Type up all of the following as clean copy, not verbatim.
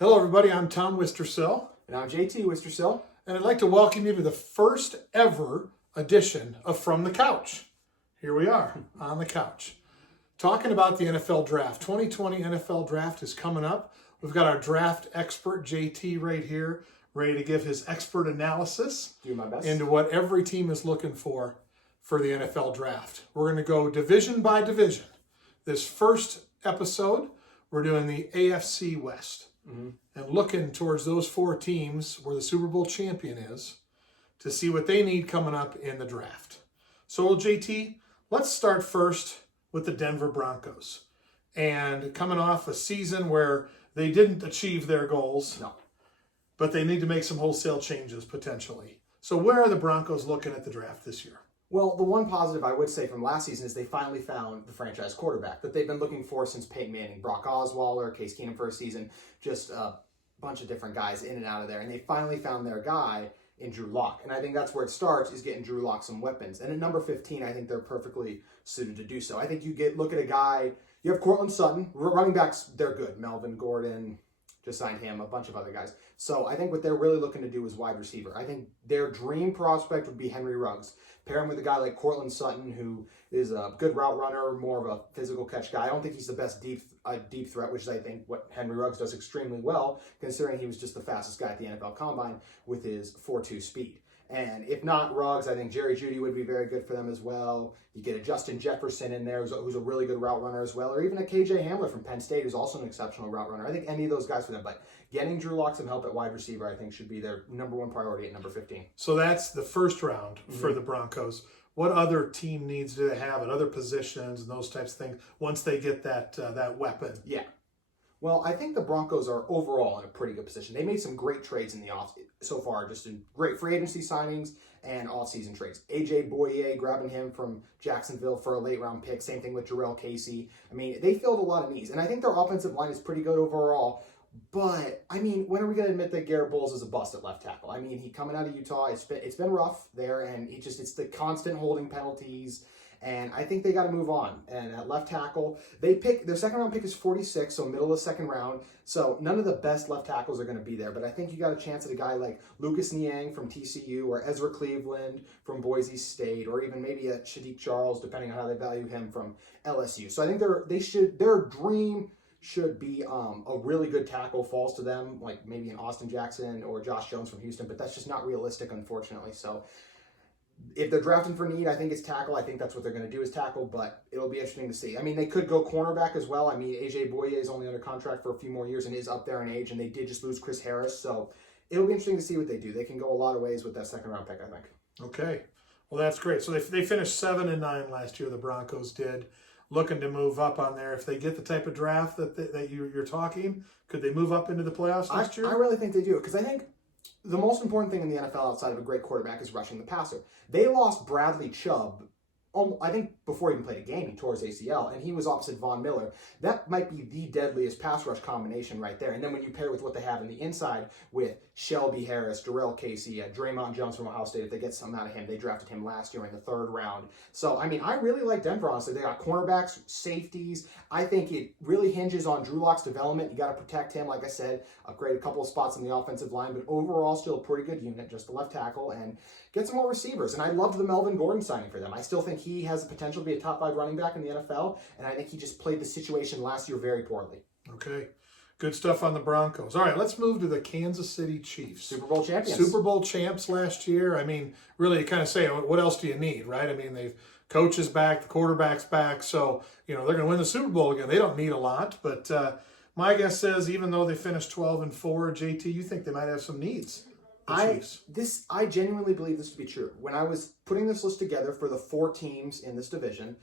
Hello, everybody. I'm Tom Wistrcill. And I'm JT Wistrcill. And I'd like to welcome you to the first ever edition of From the Couch. Here we are on the couch talking about the NFL Draft. 2020 NFL Draft is coming up. We've got our draft expert, JT, right here, ready to give his expert analysis Do my best. into what every team is looking for the NFL Draft. We're going to go division by division. This first episode, we're doing the AFC West. And looking towards those four teams where the Super Bowl champion is to see what they need coming up in the draft. So, JT, let's start first with the Denver Broncos. And coming off a season where they didn't achieve their goals, but they need to make some wholesale changes potentially. So where are the Broncos looking at the draft this year? Well, the one positive I would say from last season is they finally found the franchise quarterback that they've been looking for since Peyton Manning, Brock Osweiler, Case Keenum for a season, just a bunch of different guys in and out of there. And they finally found their guy in Drew Lock. And I think that's where it starts, is getting Drew Lock some weapons. And at number 15, I think they're perfectly suited to do so. I think look at a guy, you have Cortland Sutton, running backs, they're good. Melvin Gordon, just signed him, a bunch of other guys. So I think what they're really looking to do is wide receiver. I think their dream prospect would be Henry Ruggs. Pair him with a guy like Cortland Sutton, who is a good route runner, more of a physical catch guy. I don't think he's the best deep threat, which is, I think, what Henry Ruggs does extremely well, considering he was just the fastest guy at the NFL Combine with his 4.2 speed. And if not Ruggs, I think Jerry Jeudy would be very good for them as well. You get a Justin Jefferson in there, who's a really good route runner as well, or even a KJ Hamler from Penn State, who's also an exceptional route runner. I think any of those guys for them, but getting Drew Lock some help at wide receiver, I think, should be their number one priority at number 15. So that's the first round for the Broncos. What other team needs do they have at other positions and those types of things once they get that weapon? Yeah. Well, I think the Broncos are overall in a pretty good position. They made some great trades in the off so far, just in great free agency signings and off-season trades. AJ Boye, grabbing him from Jacksonville for a late-round pick. Same thing with Jarrell Casey. I mean, they filled a lot of needs. And I think their offensive line is pretty good overall. But, I mean, when are we going to admit that Garrett Bowles is a bust at left tackle? I mean, he coming out of Utah, it's been rough there, and it's the constant holding penalties. And I think they got to move on. And at left tackle, their second round pick is 46, so middle of the second round. So none of the best left tackles are going to be there. But I think you got a chance at a guy like Lucas Niang from TCU, or Ezra Cleveland from Boise State, or even maybe a Shadiq Charles, depending on how they value him, from LSU. So I think their dream should be a really good tackle falls to them, like maybe an Austin Jackson or Josh Jones from Houston. But that's just not realistic, unfortunately. So if they're drafting for need, I think it's tackle. I think that's what they're going to do is tackle, but it'll be interesting to see. I mean, they could go cornerback as well. I mean, AJ Boye is only under contract for a few more years and is up there in age, and they did just lose Chris Harris. So it'll be interesting to see what they do. They can go a lot of ways with that second round pick, I think. Okay. Well, that's great. So they finished 7-9 last year, the Broncos did. Looking to move up on there. If they get the type of draft that you're talking, could they move up into the playoffs next year? I really think they do, because I think the most important thing in the NFL outside of a great quarterback is rushing the passer. They lost Bradley Chubb, I think before he even played a game, he tore his ACL, and he was opposite Von Miller. That might be the deadliest pass rush combination right there. And then when you pair with what they have in the inside with Shelby Harris, Jarrell Casey, Draymond Jones from Ohio State, if they get something out of him, they drafted him last year in the third round. So, I mean, I really like Denver, honestly. They got cornerbacks, safeties. I think it really hinges on Drew Lock's development. You got to protect him, like I said, upgrade a couple of spots in the offensive line, but overall still a pretty good unit, just the left tackle, and get some more receivers. And I loved the Melvin Gordon signing for them. I still think he has the potential to be a top 5 running back in the NFL, and I think he just played the situation last year very poorly. Okay. Good stuff on the Broncos. All right, let's move to the Kansas City Chiefs. Super Bowl champions. Super Bowl champs last year. I mean, really, you kind of say, what else do you need, right? I mean, they've coaches back, the quarterback's back, so, they're going to win the Super Bowl again. They don't need a lot, but my guess is even though they finished 12-4, JT, you think they might have some needs. I genuinely believe this to be true. When I was putting this list together for the 4 teams in this division,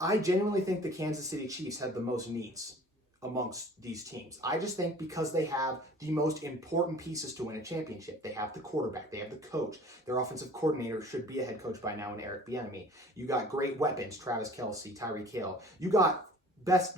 I genuinely think the Kansas City Chiefs had the most needs amongst these teams. I just think because they have the most important pieces to win a championship. They have the quarterback, they have the coach. Their offensive coordinator should be a head coach by now in Eric Bieniemy. You got great weapons, Travis Kelce, Tyreek Hill. You got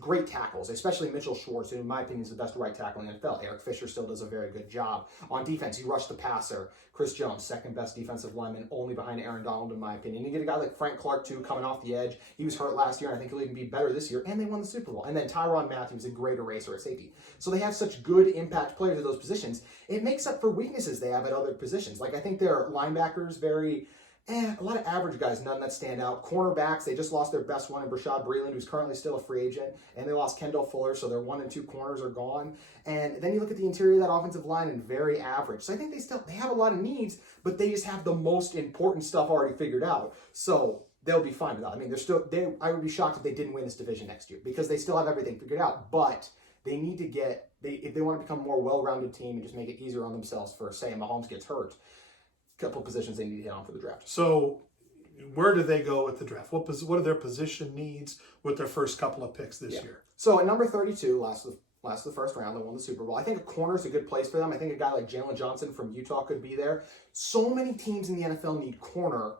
great tackles, especially Mitchell Schwartz, who in my opinion is the best right tackle in the NFL. Eric Fisher still does a very good job. On defense, you rush the passer. Chris Jones, second best defensive lineman, only behind Aaron Donald in my opinion. You get a guy like Frank Clark too, coming off the edge. He was hurt last year, and I think he'll even be better this year, and they won the Super Bowl. And then Tyrann Mathieu, a great eraser at safety. So they have such good impact players at those positions. It makes up for weaknesses they have at other positions. Like I think their linebackers a lot of average guys, none that stand out. Cornerbacks, they just lost their best one in Brashad Breeland, who's currently still a free agent, and they lost Kendall Fuller, so their 1 and 2 corners are gone. And then you look at the interior of that offensive line, and very average. So I think they have a lot of needs, but they just have the most important stuff already figured out. So they'll be fine with that. I mean, I would be shocked if they didn't win this division next year, because they still have everything figured out. But they need to if they want to become a more well-rounded team and just make it easier on themselves for, say, Mahomes gets hurt, couple positions they need to hit on for the draft. So where do they go with the draft? What are their position needs with their first couple of picks this year? So at number 32, last of the first round, they won the Super Bowl. I think a corner is a good place for them. I think a guy like Jalen Johnson from Utah could be there. So many teams in the NFL need corner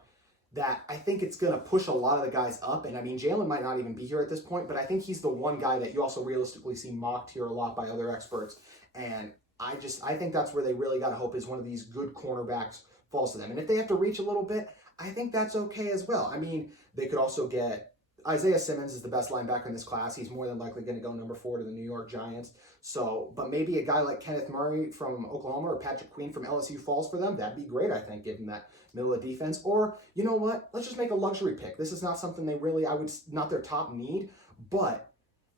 that I think it's going to push a lot of the guys up. And I mean, Jalen might not even be here at this point, but I think he's the one guy that you also realistically see mocked here a lot by other experts. And I think that's where they really got to hope is one of these good cornerbacks falls to them. And if they have to reach a little bit, I think that's okay as well. I mean, they could also get Isaiah Simmons is the best linebacker in this class. He's more than likely going to go number 4 to the New York Giants. So, but maybe a guy like Kenneth Murray from Oklahoma or Patrick Queen from LSU falls for them. That'd be great, I think, given that middle of defense. Or, you know what? Let's just make a luxury pick. This is not something not their top need, but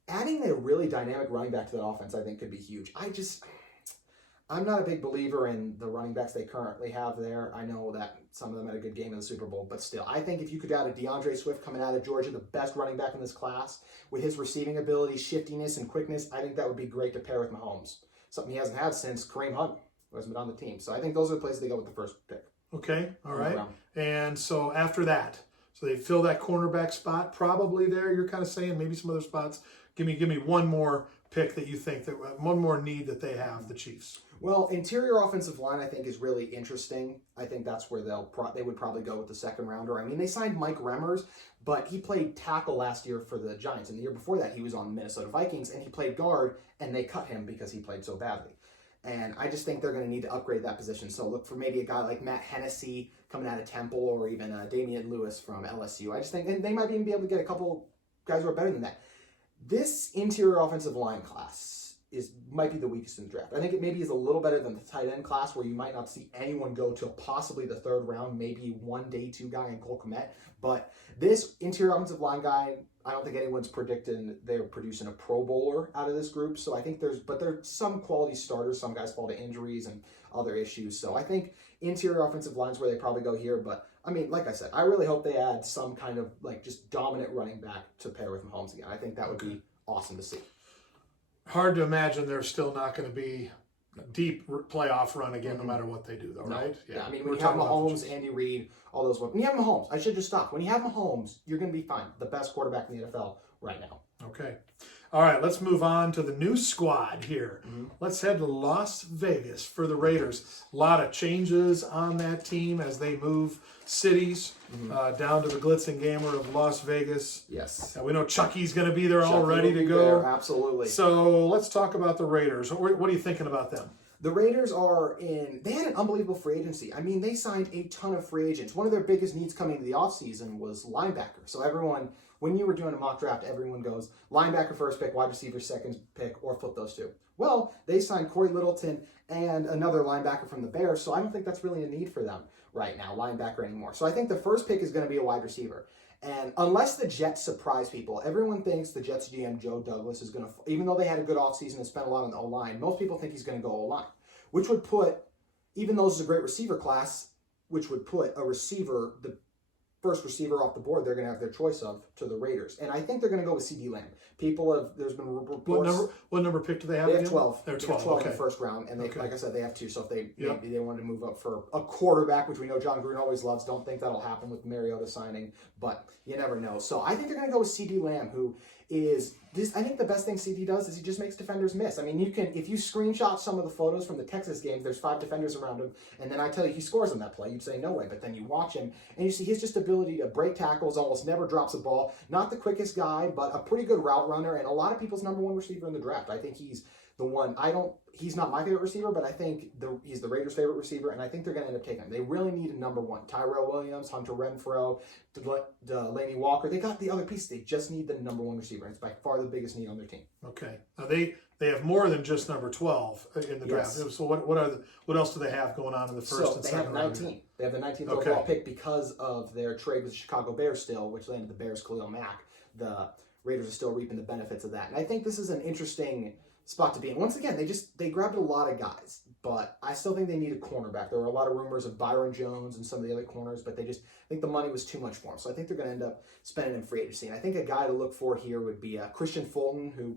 adding a really dynamic running back to that offense, I think, could be huge. I'm not a big believer in the running backs they currently have there. I know that some of them had a good game in the Super Bowl, but still, I think if you could add a DeAndre Swift coming out of Georgia, the best running back in this class, with his receiving ability, shiftiness, and quickness, I think that would be great to pair with Mahomes. Something he hasn't had since Kareem Hunt, who hasn't been on the team. So I think those are the places they go with the first pick. Okay, all right. And so after that, so they fill that cornerback spot probably there. You're kind of saying maybe some other spots. Give me one more pick that you think that one more need that they have, the Chiefs. Well, interior offensive line, I think, is really interesting. I think that's where they would probably go with the second rounder. I mean, they signed Mike Remmers, but he played tackle last year for the Giants. And the year before that, he was on the Minnesota Vikings, and he played guard, and they cut him because he played so badly. And I just think they're going to need to upgrade that position. So look for maybe a guy like Matt Hennessy coming out of Temple, or even Damian Lewis from LSU. I just think, and they might even be able to get a couple guys who are better than that. This interior offensive line class might be the weakest in the draft. I think it maybe is a little better than the tight end class, where you might not see anyone go to possibly the third round, maybe one day 2 guy in Cole Kmet. But this interior offensive line guy, I don't think anyone's predicting they're producing a Pro Bowler out of this group. So I think there's some quality starters. Some guys fall to injuries and other issues. So I think interior offensive line's where they probably go here. But I mean, like I said, I really hope they add some kind of like just dominant running back to pair with Mahomes again. I think that would be awesome to see. Hard to imagine they're still not going to be a deep playoff run again, no matter what they do, though, right? Yeah, I mean, when you have Mahomes, Andy Reid, all those. When you have Mahomes, I should just stop. When you have Mahomes, you're going to be fine. The best quarterback in the NFL right now. Okay. All right, let's move on to the new squad here. Let's head to Las Vegas for the Raiders. A lot of changes on that team as they move cities down to the glitz and glamour of Las Vegas. Yes. We know Chucky's going to be there all ready to go. There, absolutely. So let's talk about the Raiders. What are you thinking about them? The Raiders they had an unbelievable free agency. I mean, they signed a ton of free agents. One of their biggest needs coming into the offseason was linebacker. So everyone, when you were doing a mock draft, everyone goes linebacker first pick, wide receiver second pick, or flip those two. Well, they signed Corey Littleton and another linebacker from the Bears, so I don't think that's really a need for them right now, linebacker anymore. So I think the first pick is going to be a wide receiver. And unless the Jets surprise people, everyone thinks the Jets GM Joe Douglas is going to, even though they had a good offseason and spent a lot on the O-line, most people think he's going to go O-line, which would put, even though this is a great receiver class, which would put a receiver, the first receiver off the board they're going to have their choice of to the Raiders. And I think they're going to go with CD Lamb. There's been reports. What number pick do they have? They have 12. They're 12. They have 12 okay. in the first round. And like I said, they have 2. So if maybe they wanted to move up for a quarterback, which we know John Gruden always loves. Don't think that'll happen with Mariota signing, but you never know. So I think they're going to go with CD Lamb, who is this. I think the best thing CD does is he just makes defenders miss. I mean, if you screenshot some of the photos from the Texas game, there's 5 defenders around him, and then I tell you he scores on that play, you'd say no way. But then you watch him, and you see his just ability to break tackles, almost never drops a ball. Not the quickest guy, but a pretty good route runner, and a lot of people's number 1 receiver in the draft. I think he's the one. He's not my favorite receiver, but I think he's the Raiders' favorite receiver, and I think they're going to end up taking him. They really need a number 1. Tyrell Williams, Hunter Renfrow, Delaney Walker. They got the other pieces. They just need the number 1 receiver. It's by far the biggest need on their team. Okay. Now they have more than just number 12 in the draft. Yes. So what else do they have going on in the first and second round? They have 19. They have the 19th overall pick because of their trade with the Chicago Bears still, which landed the Bears Khalil Mack. The Raiders are still reaping the benefits of that. And I think this is an interesting spot to be in. Once again, they grabbed a lot of guys, but I still think they need a cornerback. There were a lot of rumors of Byron Jones and some of the other corners, but I think the money was too much for them. So I think they're going to end up spending in free agency. And I think a guy to look for here would be Christian Fulton, who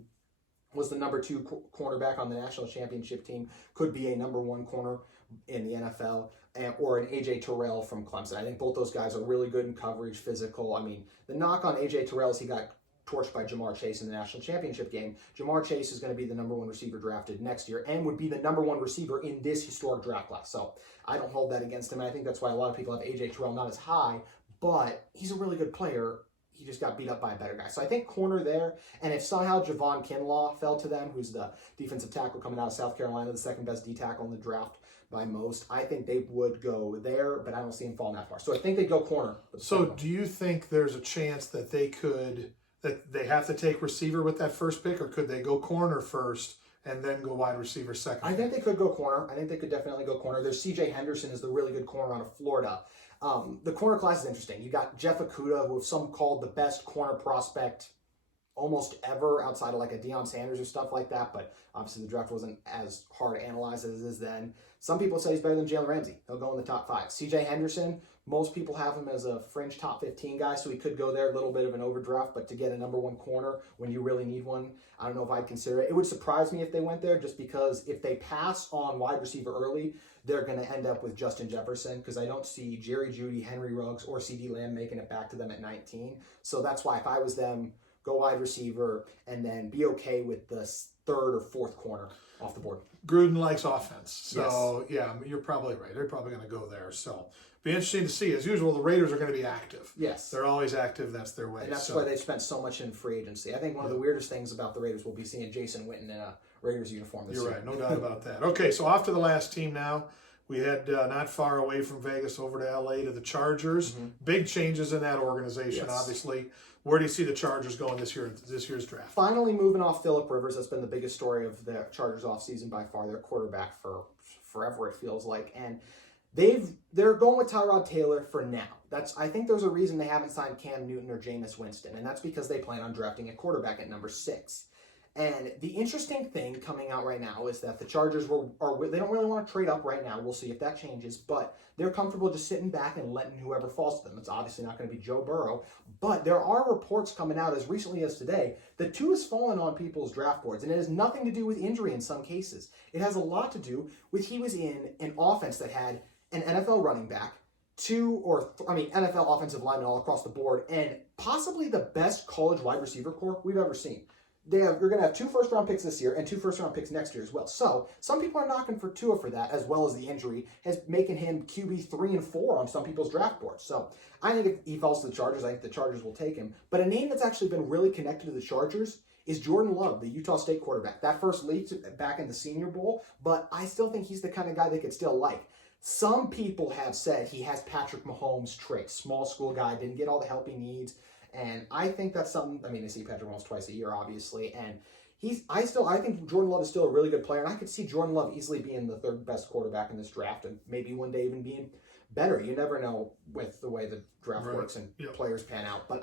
was the number 2 cornerback on the national championship team, could be a number 1 corner in the NFL, or an A.J. Terrell from Clemson. I think both those guys are really good in coverage, physical. I mean, the knock on A.J. Terrell is he got torched by Jamar Chase in the national championship game. Jamar Chase is going to be the number 1 receiver drafted next year and would be the number 1 receiver in this historic draft class. So I don't hold that against him. I think that's why a lot of people have A.J. Terrell not as high, but he's a really good player. He just got beat up by a better guy. So I think corner there, and if somehow Javon Kinlaw fell to them, who's the defensive tackle coming out of South Carolina, the second best D tackle in the draft by most, I think they would go there, but I don't see him falling that far. So I think they'd go corner. So do you think there's a chance that that they have to take receiver with that first pick, or could they go corner first and then go wide receiver second? I think they could go corner. I think they could definitely go corner. There's C.J. Henderson is the really good corner out of Florida. The corner class is interesting. You got Jeff Okudah, who some called the best corner prospect almost ever outside of like a Deion Sanders or stuff like that, but obviously the draft wasn't as hard to analyze as it is then. Some people say he's better than Jalen Ramsey. He'll go in the top 5. C.J. Henderson, most people have him as a fringe top 15 guy, so he could go there, a little bit of an overdraft, but to get a number 1 corner when you really need one, I don't know if I'd consider it. It would surprise me if they went there, just because if they pass on wide receiver early, they're going to end up with Justin Jefferson, because I don't see Jerry Jeudy, Henry Ruggs, or CeeDee Lamb making it back to them at 19. So that's why if I was them, go wide receiver, and then be okay with the 3rd or 4th corner off the board. Gruden likes offense. So, yeah, you're probably right. They're probably going to go there. So, be interesting to see. As usual, the Raiders are going to be active. Yes. They're always active. That's their way. And that's why they've spent so much in free agency. I think one of the weirdest things about the Raiders will be seeing Jason Witten in a Raiders uniform this year. You're right. No doubt about that. Okay, so off to the last team now. We head not far away from Vegas over to L.A. to the Chargers. Mm-hmm. Big changes in that organization, obviously. Where do you see the Chargers going this year's draft? Finally moving off Phillip Rivers. That's been the biggest story of the Chargers offseason by far. Their quarterback for forever, it feels like. And they're going with Tyrod Taylor for now. I think there's a reason they haven't signed Cam Newton or Jameis Winston, and that's because they plan on drafting a quarterback at number 6. And the interesting thing coming out right now is that the Chargers they don't really want to trade up right now. We'll see if that changes, but they're comfortable just sitting back and letting whoever falls to them. It's obviously not going to be Joe Burrow, but there are reports coming out as recently as today that Tua has fallen on people's draft boards, and it has nothing to do with injury in some cases. It has a lot to do with he was in an offense that had an NFL running back, NFL offensive linemen all across the board, and possibly the best college wide receiver core we've ever seen. You're going to have 2 first-round picks this year and 2 first-round picks next year as well. So some people are knocking for Tua for that, as well as the injury, has making him QB 3 and 4 on some people's draft boards. So I think if he falls to the Chargers, I think the Chargers will take him. But a name that's actually been really connected to the Chargers is Jordan Love, the Utah State quarterback. That first leaked back in the Senior Bowl, but I still think he's the kind of guy they could still like. Some people have said he has Patrick Mahomes' traits. Small school guy, didn't get all the help he needs. And I think that's something, I see Patrick Mahomes twice a year, obviously, and I think Jordan Love is still a really good player, and I could see Jordan Love easily being the 3rd best quarterback in this draft, and maybe one day even being better. You never know with the way the draft works and players pan out. But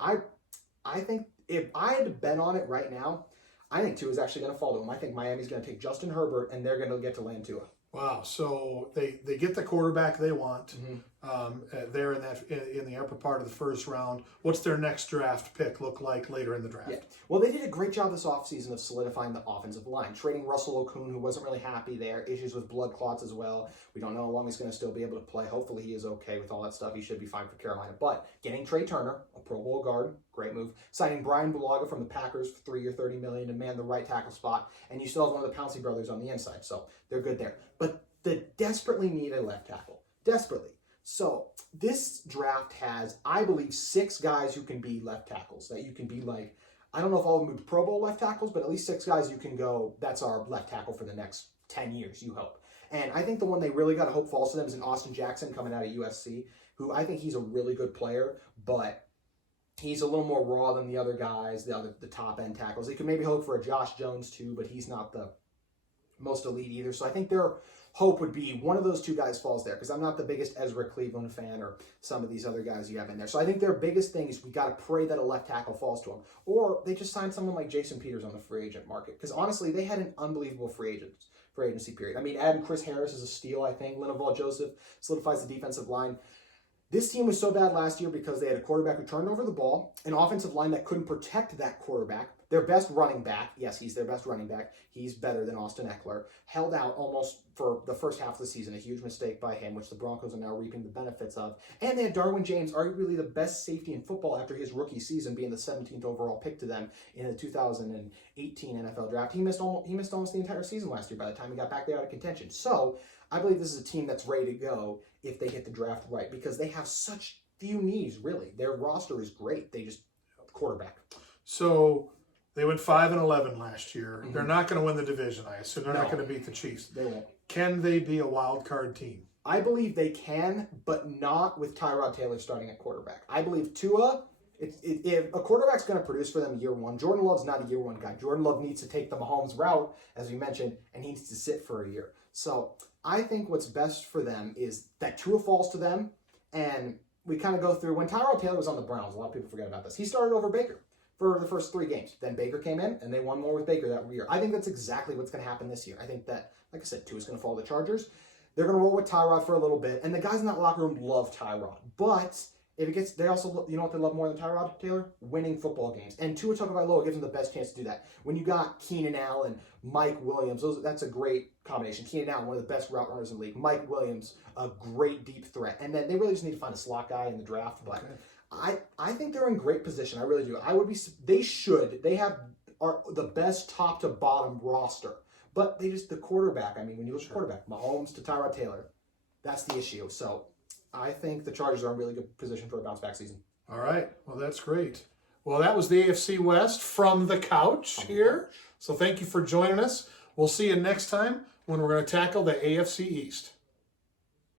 I think if I had to bet on it right now, I think Tua is actually going to fall to him. I think Miami's going to take Justin Herbert, and they're going to get to land Tua. Wow, so they get the quarterback they want. there in the upper part of the first round. What's their next draft pick look like later in the draft? Yeah. Well, they did a great job this offseason of solidifying the offensive line, trading Russell Okung, who wasn't really happy there, issues with blood clots as well. We don't know how long he's going to still be able to play. Hopefully he is okay with all that stuff. He should be fine for Carolina. But getting Trey Turner, a Pro Bowl guard, great move. Signing Brian Bulaga from the Packers for 3 year, $30 million to man the right tackle spot. And you still have one of the Pouncey brothers on the inside. So they're good there. But they desperately need a left tackle. Desperately. So this draft has, I believe, 6 guys who can be left tackles. That you can be like, I don't know if all of them are Pro Bowl left tackles, but at least 6 guys you can go, that's our left tackle for the next 10 years, you hope. And I think the one they really got to hope falls to them is an Austin Jackson coming out of USC, who I think he's a really good player, but he's a little more raw than the other guys, the top end tackles. They could maybe hope for a Josh Jones too, but he's not the most elite either. So I think their hope would be one of those 2 guys falls there, because I'm not the biggest Ezra Cleveland fan or some of these other guys you have in there. So I think their biggest thing is we got to pray that a left tackle falls to them. Or they just sign someone like Jason Peters on the free agent market, because honestly, they had an unbelievable free agency period. I mean, adding Chris Harris is a steal, I think. Linval Joseph solidifies the defensive line. This team was so bad last year because they had a quarterback who turned over the ball, an offensive line that couldn't protect that quarterback, their best running back, yes, he's their best running back, he's better than Austin Eckler, held out almost for the first half of the season, a huge mistake by him, which the Broncos are now reaping the benefits of. And they had Darwin James, arguably the best safety in football after his rookie season, being the 17th overall pick to them in the 2018 NFL draft. He missed almost the entire season last year by the time he got back there out of contention. So I believe this is a team that's ready to go if they hit the draft right, because they have such few needs, really. Their roster is great. They just, quarterback. So they went 5-11 last year. Mm-hmm. They're not going to win the division, I assume. They're not going to beat the Chiefs. They won't. Can they be a wild card team? I believe they can, but not with Tyrod Taylor starting at quarterback. I believe Tua, if a quarterback's going to produce for them year one, Jordan Love's not a year one guy. Jordan Love needs to take the Mahomes route, as we mentioned, and he needs to sit for a year. So I think what's best for them is that Tua falls to them, and we kind of go through, when Tyrod Taylor was on the Browns, a lot of people forget about this, he started over Baker for the first 3 games. Then Baker came in, and they won more with Baker that year. I think that's exactly what's going to happen this year. I think that, like I said, Tua's going to follow the Chargers. They're going to roll with Tyrod for a little bit, and the guys in that locker room love Tyrod. But if it gets, they also, you know what they love more than Tyrod Taylor? Winning football games. And Tua Tagovailoa gives them the best chance to do that. When you got Keenan Allen, Mike Williams, that's a great combination. Keenan Allen, one of the best route runners in the league. Mike Williams, a great deep threat. And then they really just need to find a slot guy in the draft. But okay. I think they're in great position. I really do. They have the best top to bottom roster. But the quarterback, I mean, when you look at quarterback, Mahomes to Tyrod Taylor, that's the issue. So I think the Chargers are in a really good position for a bounce-back season. All right. Well, that's great. Well, that was the AFC West from the couch here. So thank you for joining us. We'll see you next time when we're going to tackle the AFC East.